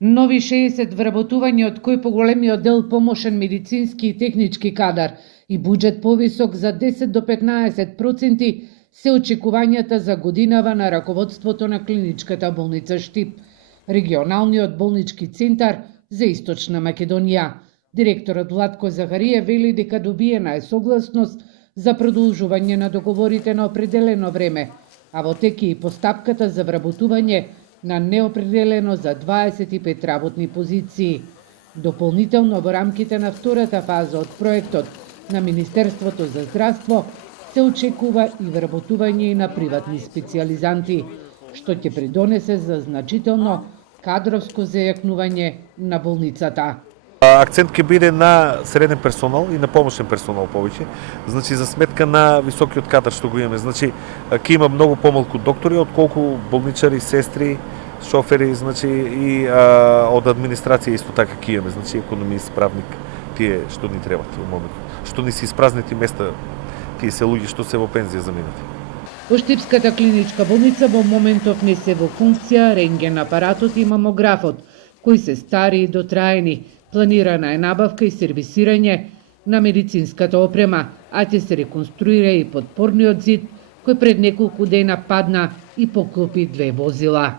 Нови 60 вработување, од кои поголемиот дел помошен медицински и технички кадар и буџет повисок за 10 до 15% се очекувањата за годинава на раководството на клиничката болница Штип, регионалниот болнички центар за Источна Македонија. Директорот Владко Захариев вели дека добиена е согласност за продолжување на договорите на определено време, а во тек и постапката за вработување на неопределено за 25 работни позиции. Дополнително во рамките на втората фаза од проектот на Министерството за здравство се очекува и вработување и на приватни специјализанти, што ќе придонесе за значително кадровско зајакнување на болницата. Акцент ќе биде на среден персонал и на помошен персонал повеќе, значи за сметка на високиот кадар што го имаме. Значи ќе има многу помалку доктори отколку болничари, сестри, шофери, значи и од администрација исто така ќе имаме, значи економист, правник, тие што ни требат во моментот. Што ни се испразнети места, тие се луѓе што се во пензија заминати. Во Штипската клиничка болница во моментов не се во функција рентген апаратот и мамографот, кои се стари и дотраени. Планирана е набавка и сервисирање на медицинската опрема, а ќе се реконструира и подпорниот зид кој пред неколку дена падна и поклопи 2 возила.